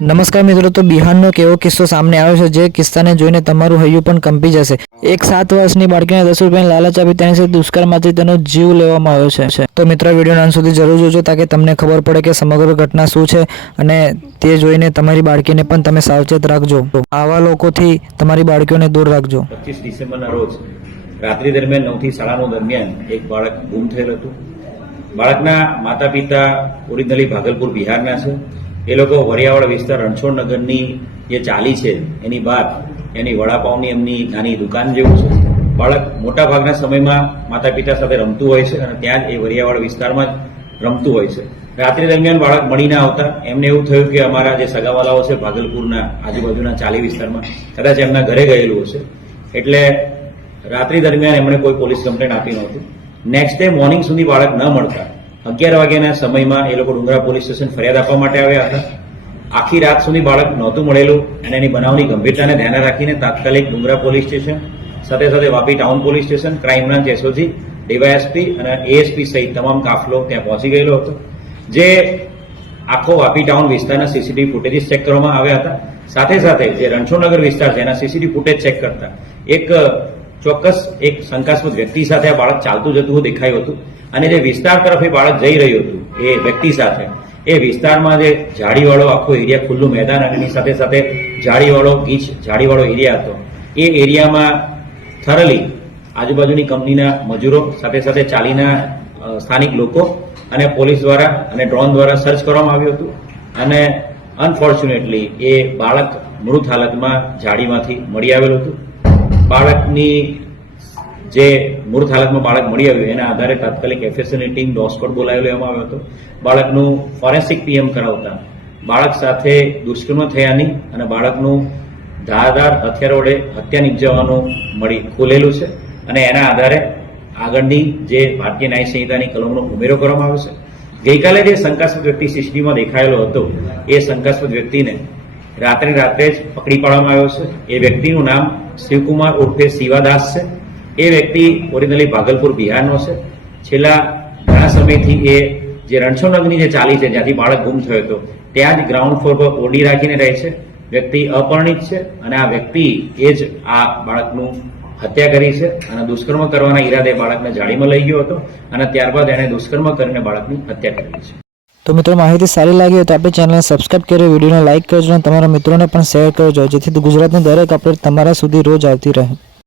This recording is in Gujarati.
નમસ્કાર મિત્રો, તો બિહારનો એક એવો કિસ્સો સામે આવ્યો છે જે કિસ્સાને જોઈને તમારું હૈયું પણ કંપી જશે। એક 7 વર્ષની બાળકીને 10 રૂપિયાની લાલચ આપી તેની સાથે દુષ્કર્મથી તેનો જીવ લેવામાં આવ્યો છે। તો મિત્રો, વિડીયોના અંત સુધી જરૂર જોજો તાકે તમને ખબર પડે કે સમગ્ર ઘટના શું છે અને તે જોઈને તમારી બાળકીને પણ તમે સાવચેત રાખજો। આવા લોકોથી તમારી બાળકીઓને દૂર રાખજો। 25 ડિસેમ્બરના રોજ રાત્રિ દરમિયાન 9 થી 9:30 દરમિયાન એક બાળક ગુમ થયેલ હતું। બાળકના માતા પિતા ઓરિજિનલી ભાગલપુર બિહારના છે। એ લોકો વરિયાવાડ વિસ્તાર રણછોડ નગરની જે ચાલી છે એની બહાર એની વડાપાઉંની એમની નાની દુકાન જેવું છે। બાળક મોટા ભાગના સમયમાં માતા પિતા સાથે રમતું હોય છે અને ત્યાં જ એ વરિયાવાડ વિસ્તારમાં જ રમતું હોય છે। રાત્રિ દરમિયાન બાળક મળી ના આવતા એમને એવું થયું કે અમારા જે સગાવાલાઓ છે ભાગલપુરના આજુબાજુના ચાલી વિસ્તારમાં કદાચ એમના ઘરે ગયેલું હશે, એટલે રાત્રિ દરમિયાન એમણે કોઈ પોલીસ કમ્પ્લેન આપી નહોતી। નેક્સ્ટ ડે મોર્નિંગ સુધી બાળક ન મળતા 11 વાગ્યાના સમયમાં એ લોકો ડુંગરા પોલીસ સ્ટેશન ફરિયાદ આપવા માટે આવ્યા હતા। આખી રાત સુધી બાળક નહોતું મળેલું અને એની બનાવની ગંભીરતાને ધ્યાને રાખીને તાત્કાલિક ડુંગરા પોલીસ સ્ટેશન સાથે સાથે Vapi town police station, crime branch SOG, DYSP અને એએસપી સહિત તમામ કાફલો ત્યાં પહોંચી ગયેલો હતો। જે આખો વાપી ટાઉન વિસ્તારના સીસીટીવી ફૂટેજીસ ચેક કરવામાં આવ્યા હતા। સાથે સાથે જે રણછોડનગર વિસ્તાર છે એના સીસીટીવી ફૂટેજ ચેક કરતા એક ચોક્કસ એક શંકાસ્પદ વ્યક્તિ સાથે આ બાળક ચાલતું જતું દેખાયું હતું અને જે વિસ્તાર તરફ એ બાળક જઈ રહ્યું હતું એ વ્યક્તિ સાથે એ વિસ્તારમાં જે ઝાડીવાળો આખો એરિયા, ખુલ્લું મેદાન અને એની સાથે સાથે ઝાડીવાળો એરિયા હતો, એ એરિયામાં થરલી આજુબાજુની કંપનીના મજૂરો સાથે સાથે ચાલીના સ્થાનિક લોકો અને પોલીસ દ્વારા અને ડ્રોન દ્વારા સર્ચ કરવામાં આવ્યું હતું અને અનફોર્ચ્યુનેટલી એ બાળક મૃત હાલતમાં ઝાડીમાંથી મળી આવેલું હતું। બાળકની જે મૃત હાલતમાં બાળક મળી આવ્યું એના આધારે તાત્કાલિક એફએસએલની ટીમ ડોગ સ્કોડ બોલાવી લેવામાં આવ્યો હતો। બાળકનું ફોરેન્સિક પીએમ કરાવતા બાળક સાથે દુષ્કર્મ થયાની અને બાળકનું ધારદાર હથિયાર વડે હત્યા નિપજાવવાનું ખોલેલું છે અને એના આધારે આગળની જે ભારતીય ન્યાય સંહિતાની કલમનો ઉમેરો કરવામાં આવ્યો છે। ગઈકાલે જે શંકાસ્પદ વ્યક્તિ સીસીટીવીમાં દેખાયેલો હતો એ શંકાસ્પદ વ્યક્તિને રાત્રે જ પકડી પાડવામાં આવ્યો છે। એ વ્યક્તિનું નામ શિવકુમાર ઉર્ફે શિવાદાસ છે। એ વ્યક્તિ ઓરિજિનલી ભાગલપુર બિહારનો છે। છેલ્લા ઘણા સમયથી એ જે રણછોડનગરની જે ચાલી છે જ્યાંથી બાળક ગુમ થયો હતો ત્યાં જ ગ્રાઉન્ડ ફ્લોર પર ઓડી રાખીને રહે છે। વ્યક્તિ અપરિણિત છે અને આ વ્યક્તિ એ જ આ બાળકનું હત્યા કરી છે અને દુષ્કર્મ કરવાના ઈરાદે બાળકને જાળીમાં લઈ ગયો હતો અને ત્યારબાદ એણે દુષ્કર્મ કરીને બાળકની હત્યા કરેલી છે। તો મિત્રો, માહિતી સારી લાગી હોય તો આપણી ચેનલને સબસ્ક્રાઇબ કરી વિડીયોને લાઇક કરજો અને તમારા મિત્રોને પણ શેર કરજો જેથી ગુજરાતની દરેક અપડેટ તમારા સુધી રોજ આવતી રહે।